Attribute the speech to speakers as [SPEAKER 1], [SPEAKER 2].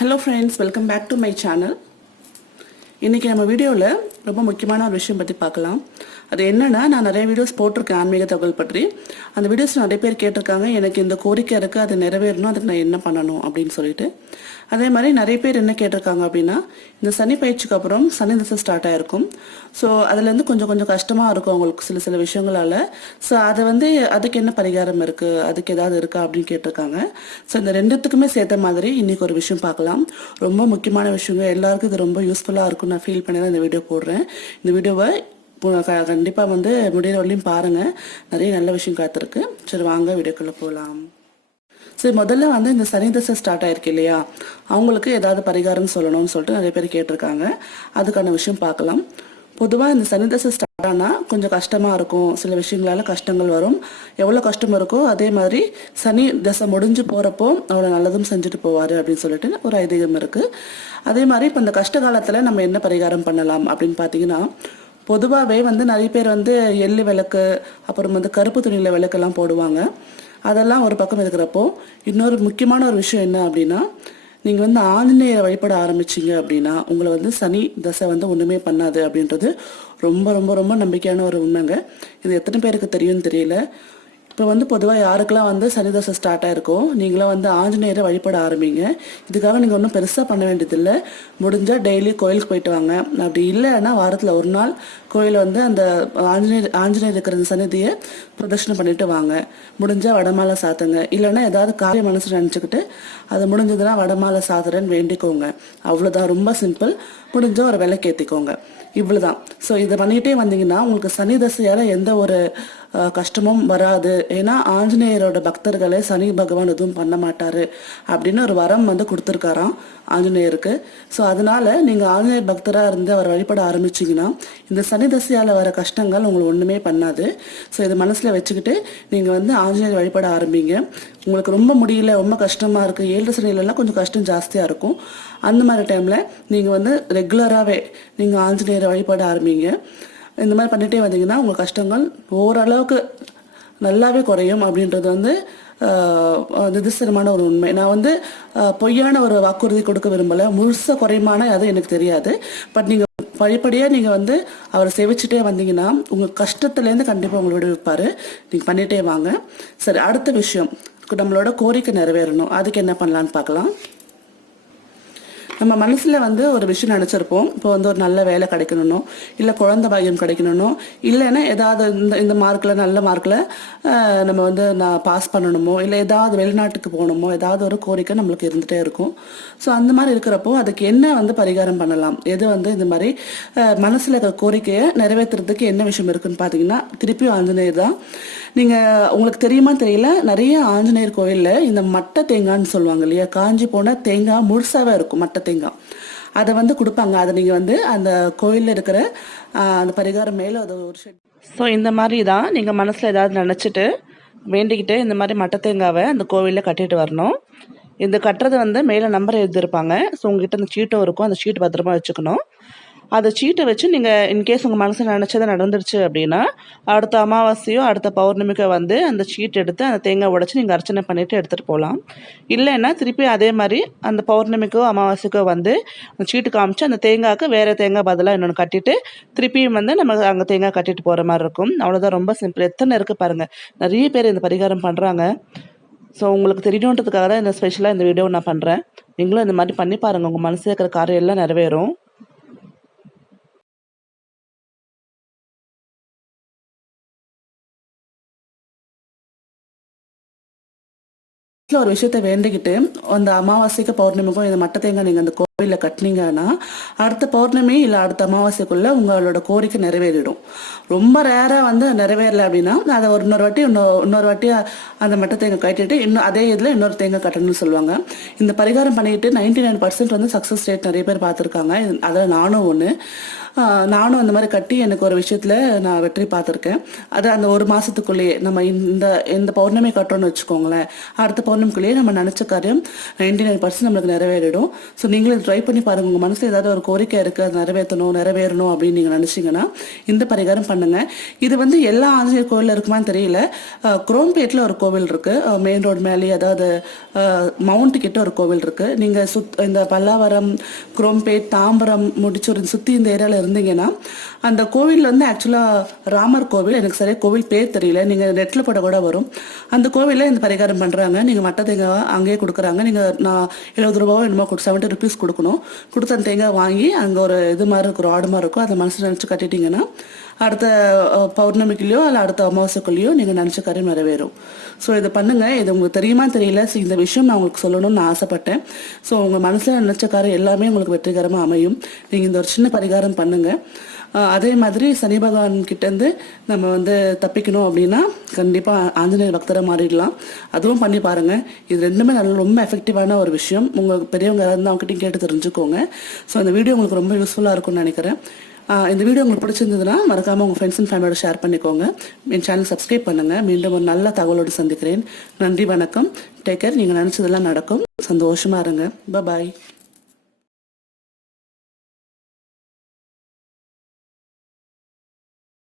[SPEAKER 1] Hello friends welcome back to my channel இன்றைக்கி நம்ம வீடியோவில் ரொம்ப முக்கியமான ஒரு விஷயம் பற்றி பார்க்கலாம். அது என்னென்னா நான் நிறைய வீடியோஸ் போட்டிருக்கேன் ஆன்மீக தகவல் பற்றி. அந்த வீடியோஸ் நிறைய பேர் கேட்டிருக்காங்க எனக்கு இந்த கோரிக்கை இருக்குது அது நிறைவேறணும் அதுக்கு நான் என்ன பண்ணணும் அப்படின்னு சொல்லிட்டு. அதே மாதிரி நிறைய பேர் என்ன கேட்டிருக்காங்க அப்படின்னா இந்த சனி பயிற்சிக்கு அப்புறம் சனி திசை ஸ்டார்ட் ஆகிருக்கும் ஸோ அதுலேருந்து கொஞ்சம் கொஞ்சம் கஷ்டமாக இருக்கும் அவங்களுக்கு சில சில விஷயங்களால். ஸோ அதை வந்து அதுக்கு என்ன பரிகாரம் இருக்குது அதுக்கு ஏதாவது இருக்கா அப்படின்னு கேட்டிருக்காங்க. ஸோ இந்த ரெண்டுத்துக்குமே சேர்த்த மாதிரி இன்றைக்கி ஒரு விஷயம் பார்க்கலாம். ரொம்ப முக்கியமான விஷயங்க. எல்லாருக்கும் இது ரொம்ப யூஸ்ஃபுல்லாக இருக்கும் நான் ஃபீல் பண்ணி தான் இந்த வீடியோ போடுறேன். இந்த வீடியோவை கண்டிப்பாக வந்து முடிகிற வரலையும் பாருங்கள் நிறைய நல்ல விஷயம் காத்திருக்கு. சரி வாங்க வீடியோக்குள்ளே போகலாம் சரி முதல்ல வந்து இந்த சனி தசை ஸ்டார்ட் ஆயிருக்கு இல்லையா? அவங்களுக்கு ஏதாவது பரிகாரம் சொல்லணும்னு சொல்லிட்டு நிறைய பேர் கேட்டிருக்காங்க. அதுக்கான விஷயம் பார்க்கலாம். பொதுவாக இந்த சனி தசை ஸ்டார்ட் ஆனால் கொஞ்சம் கஷ்டமாக இருக்கும். சில விஷயங்களால கஷ்டங்கள் வரும். எவ்வளோ கஷ்டம் இருக்கோ அதே மாதிரி சனி தசை முடிஞ்சு போகிறப்போ அவ்வளோ நல்லதும் செஞ்சுட்டு போவார் அப்படின்னு சொல்லிட்டு ஒரு ஐதீகம் இருக்குது அதே மாதிரி இப்போ இந்த கஷ்ட காலத்தில் நம்ம என்ன பரிகாரம் பண்ணலாம் அப்படின்னு பார்த்தீங்கன்னா பொதுவாகவே வந்து நிறைய பேர் வந்து எள்ளு விளக்கு அப்புறம் வந்து கருப்பு துணியில் விளக்கெல்லாம் போடுவாங்க. அதெல்லாம் ஒரு பக்கம் இருக்கிறப்போ இன்னொரு முக்கியமான ஒரு விஷயம் என்ன அப்படின்னா நீங்கள் வந்து ஆஞ்சநேயரை வழிபட ஆரம்பிச்சிங்க அப்படின்னா உங்களை வந்து சனி தசை வந்து ஒன்றுமே பண்ணாது அப்படின்றது ரொம்ப ரொம்ப ரொம்ப நம்பிக்கையான ஒரு உண்மைங்க. இது எத்தனை பேருக்கு தெரியும்னு தெரியல. இப்போ வந்து பொதுவாக யாருக்கெல்லாம் வந்து சனிதோஷம் ஸ்டார்ட் ஆயிருக்கோ நீங்களாம் வந்து ஆஞ்சநேயரை வழிபட ஆரம்பிங்க. இதுக்காக நீங்கள் ஒன்றும் பெருசாக பண்ண வேண்டியதில்லை. முடிஞ்சால் டெய்லி கோயிலுக்கு போயிட்டு வாங்க. அப்படி இல்லைன்னா வாரத்தில் ஒரு நாள் கோயில் வந்து அந்த ஆஞ்சநேயர் ஆஞ்சநேயர் இருக்கிற சன்னதியை பிரதர்ஷனம் பண்ணிட்டு வாங்க. முடிஞ்சால் வடமாலை சாத்துங்க. இல்லைன்னா ஏதாவது காரிய மனசு நினச்சிக்கிட்டு அது முடிஞ்சதுன்னா வடமாலை சாத்துறேன்னு வேண்டிக்கோங்க. அவ்வளோதான் ரொம்ப சிம்பிள் முடிஞ்சால் ஒரு விலைக்கு ஏற்றிக்கோங்க இவ்வளோதான் ஸோ இதை பண்ணிகிட்டே வந்தீங்கன்னா உங்களுக்கு சனி தசையால் எந்த ஒரு கஷ்டமும் வராது. ஏன்னா ஆஞ்சநேயரோட பக்தர்களை சனி பகவான் எதுவும் பண்ண மாட்டார் அப்படின்னு ஒரு வரம் வந்து கொடுத்துருக்காராம் ஆஞ்சநேயருக்கு. ஸோ அதனால நீங்கள் ஆஞ்சநேயர் பக்தராக இருந்து அவர் வழிபட ஆரம்பிச்சிங்கன்னா இந்த சனி தசையால் வர கஷ்டங்கள் உங்களுக்கு ஒன்றுமே பண்ணாது. ஸோ இதை மனசில் வச்சுக்கிட்டு நீங்கள் வந்து ஆஞ்சநேயர் வழிபட ஆரம்பிங்க. உங்களுக்கு ரொம்ப முடியல ரொம்ப கஷ்டமாக இருக்குது ஏழு சனிலெல்லாம் கொஞ்சம் கஷ்டம் ஜாஸ்தியாக இருக்கும். அந்த மாதிரி டைமில் நீங்கள் வந்து ரெகுலராகவே நீங்கள் ஆஞ்சநேயரை வழிபட ஆரம்பிங்க. இந்த மாதிரி பண்ணிகிட்டே வந்தீங்கன்னா உங்கள் கஷ்டங்கள் ஓரளவுக்கு நல்லாவே குறையும் அப்படின்றது வந்து ஆஹ், ஒரு உண்மை. நான் வந்து பொய்யான ஒரு வாக்குறுதி கொடுக்க விரும்பலை. முழுசாக குறையுமான அது எனக்கு தெரியாது. பட் நீங்கள் படிப்படியாக நீங்கள் வந்து அவரை சேவிச்சுட்டே வந்தீங்கன்னா உங்கள் கஷ்டத்துலேருந்து கண்டிப்பாக உங்களை விடுவிப்பார். நீங்கள் பண்ணிகிட்டே வாங்க. சரி அடுத்த விஷயம். நம்மளோட கோரிக்கை நிறைவேறணும். அதுக்கு என்ன பண்ணலான்னு பார்க்கலாம். நம்ம மனசில் வந்து ஒரு விஷயம் நினச்சிருப்போம். இப்போ வந்து ஒரு நல்ல வேலை கிடைக்கணும்னோ இல்லை குழந்த பாகியம் கிடைக்கணும்னோ இல்லைன்னா ஏதாவது இந்த இந்த மார்க்கில் நல்ல மார்க்கில் நம்ம வந்து நான் பாஸ் பண்ணணுமோ இல்லை ஏதாவது வெளிநாட்டுக்கு போகணுமோ ஏதாவது ஒரு கோரிக்கை நம்மளுக்கு இருந்துகிட்டே இருக்கும். ஸோ அந்த மாதிரி இருக்கிறப்போ அதுக்கு என்ன வந்து பரிகாரம் பண்ணலாம்? எது வந்து இந்த மாதிரி மனசில் இருக்கிற கோரிக்கையை நிறைவேற்றுறதுக்கு என்ன விஷயம் இருக்குன்னு பார்த்தீங்கன்னா திருப்பி ஆஞ்சநேயர் தான். நீங்கள் உங்களுக்கு தெரியுமா தெரியல? நிறைய ஆஞ்சநேயர் கோயிலில் இந்த மட்டை தேங்காய்னு சொல்லுவாங்க இல்லையா? காஞ்சி போன தேங்காய் முழுசாவே இருக்கும் மட்டை தேங்காய். அதை வந்து கொடுப்பாங்க. அதை நீங்கள் வந்து அந்த கோயிலில் இருக்கிற அந்த பரிகாரம் மேலே அது ஒரு ஷெட் ஸோ இந்த மாதிரி தான் நீங்கள் மனசில் ஏதாவது நினச்சிட்டு வேண்டிக்கிட்டு இந்த மாதிரி மட்டை தேங்காவை அந்த கோவிலில் கட்டிட்டு வரணும். இந்த கட்டுறது வந்து மேலே நம்பர் எழுதியிருப்பாங்க. ஸோ உங்ககிட்ட அந்த சீட்டும் இருக்கும் அந்த சீட் பத்திரமா வச்சுக்கணும். அந்த சீட்டை வச்சு நீங்கள் இன்கேஸ் உங்கள் மனசில் நினச்சதை நடந்துருச்சு அப்படின்னா அடுத்த அமாவாசையோ அடுத்த பௌர்ணமிக்கோ வந்து அந்த சீட் எடுத்து அந்த தேங்காய் உடைச்சி நீங்கள் அர்ச்சனை பண்ணிவிட்டு எடுத்துகிட்டு போகலாம் இல்லைன்னா திருப்பி அதே மாதிரி அந்த பௌர்ணமிக்கோ அமாவாசைக்கோ வந்து அந்த சீட்டு காமிச்சு அந்த தேங்காய்க்கு வேறு தேங்காய் பதிலாக இன்னொன்று கட்டிட்டு திருப்பியும் வந்து நம்ம அங்கே தேங்காய் கட்டிட்டு போகிற மாதிரி இருக்கும். அவ்வளோதான் ரொம்ப சிம்பிள் எத்தனை இருக்குது பாருங்கள் நிறைய பேர் இந்த பரிகாரம் பண்ணுறாங்க ஸோ உங்களுக்கு தெரியணுன்றதுக்காக தான் இந்த ஸ்பெஷலாக இந்த வீடியோ நான் பண்ணுறேன் நீங்களும் இந்த மாதிரி பண்ணி பாருங்கள் உங்கள் மனசில் இருக்கிற காரியம் எல்லாம் நிறைவேறும். ஒரு விஷயத்த வேண்டிக்கிட்டு அந்த அமாவாசைக்கு பௌர்ணமிக்கும் இந்த மட்டை தேங்காய் நீங்கள் அந்த கோவிலில் கட்டினீங்கன்னா அடுத்த பௌர்ணமி இல்லை அடுத்த அமாவாசைக்குள்ளே உங்களோட கோரிக்கை நிறைவேறிடும். ரொம்ப ரேராக வந்து நிறைவேறலை அப்படின்னா அதை ஒரு இன்னொரு வாட்டி இன்னொரு இன்னொரு வாட்டி அந்த மட்டை தேங்காய் கட்டிட்டு இன்னும் அதே இதில் இன்னொரு தேங்காய் கட்டணும்னு சொல்லுவாங்க. இந்த பரிகாரம் பண்ணிட்டு நைன்டி நைன் பர்சன்ட் வந்து சக்ஸஸ் ரேட் நிறைய பேர் பார்த்துருக்காங்க. அதில் நானும் ஒன்று நானும் அந்த மாதிரி கட்டி எனக்கு ஒரு விஷயத்தில் நான் வெற்றி பார்த்துருக்கேன். அது அந்த ஒரு மாதத்துக்குள்ளேயே நம்ம இந்த இந்த பௌர்ணமி கட்டுறோம்னு வச்சுக்கோங்களேன். அடுத்த பௌர்ணமிக்குள்ளேயே நம்ம நினச்ச காரியம் நைன்டி நைன் பர்சன்ட் நம்மளுக்கு நிறைவேறிடும். ஸோ நீங்களும் ட்ரை பண்ணி பாருங்க. உங்கள் மனசில் ஏதாவது ஒரு கோரிக்கை இருக்குது அது நிறைவேற்றணும் நிறைவேறணும் அப்படின்னு நீங்கள் நினச்சிங்கன்னா இந்த பரிகாரம் பண்ணுங்க. இது வந்து எல்லா ஆஞ்சநேயர் கோவிலில் இருக்குமான்னு தெரியல. குரோம்பேட்டில் ஒரு கோவில் இருக்குது மெயின் ரோடு மேலே அதாவது மவுண்ட் கிட்ட ஒரு கோவில் இருக்குது நீங்கள் சுத் இந்த பல்லாவரம் குரோம்பேட் தாம்பரம் முடிச்சூர் சுற்றி இந்த ஏரியாவில் இருந்தீங்கன்னா அந்த கோவில் வந்து ஆக்சுவலாக ராமர் கோவில் எனக்கு சரியாக கோவில் பேர் தெரியல. நீங்கள் நெட்டில் போட கூட வரும். அந்த கோவிலில் இந்த பரிகாரம் பண்ணுறாங்க நீங்கள் மட்டத்தை அங்கேயே கொடுக்குறாங்க. நீங்கள் நான் எழுபது ரூபாவோ என்னமோ செவன்ட்டி ருபீஸ் கொடுக்கணும். கொடுத்த அந்த தேங்காய் வாங்கி அங்கே ஒரு இது மாதிரி இருக்கும் ராடு ஆடு மாதிரி இருக்கும். அதை மனசில் நினச்சி கட்டிட்டீங்கன்னா அடுத்த பௌர்ணமிக்குள்ளேயோ இல்லை அடுத்த அமாவாசைக்குள்ளேயோ நீங்கள் நினச்ச காரியம் நிறைவேறும். ஸோ இதை பண்ணுங்கள் இது உங்களுக்கு தெரியுமா தெரியல. ஸோ இந்த விஷயம் நான் உங்களுக்கு சொல்லணும்னு ஆசைப்பட்டேன். ஸோ உங்கள் மனசில் நினச்ச காரியம் எல்லாமே உங்களுக்கு வெற்றிகரமாக அமையும். நீங்கள் இந்த ஒரு சின்ன பரிகாரம் பண்ணுங்கள் அதே மாதிரி சனி பகவான் கிட்டேருந்து நம்ம வந்து தப்பிக்கணும் அப்படின்னா கண்டிப்பாக ஆஞ்சநேயர் பக்தரை மாறிடலாம். அதுவும் பண்ணி பாருங்கள் இது ரெண்டுமே நல்ல ரொம்ப எஃபெக்டிவான ஒரு விஷயம். உங்கள் பெரியவங்க யாராவது அவங்ககிட்டயும் கேட்டு தெரிஞ்சுக்கோங்க. ஸோ அந்த வீடியோ உங்களுக்கு ரொம்ப யூஸ்ஃபுல்லாக இருக்கும்னு நினைக்கிறேன். இந்த வீடியோ உங்களுக்கு பிடிச்சிருந்ததுன்னா மறக்காமல் உங்கள் ஃப்ரெண்ட்ஸ் அண்ட் ஃபேமிலியோட ஷேர் பண்ணிக்கோங்க. என் சேனல் சப்ஸ்கிரைப் பண்ணுங்கள் மீண்டும் ஒரு நல்ல தகவலோடு சந்திக்கிறேன். நன்றி வணக்கம். டேக் கேர் நீங்கள் நினச்சதெல்லாம் நடக்கும். சந்தோஷமாக இருங்க. பாய்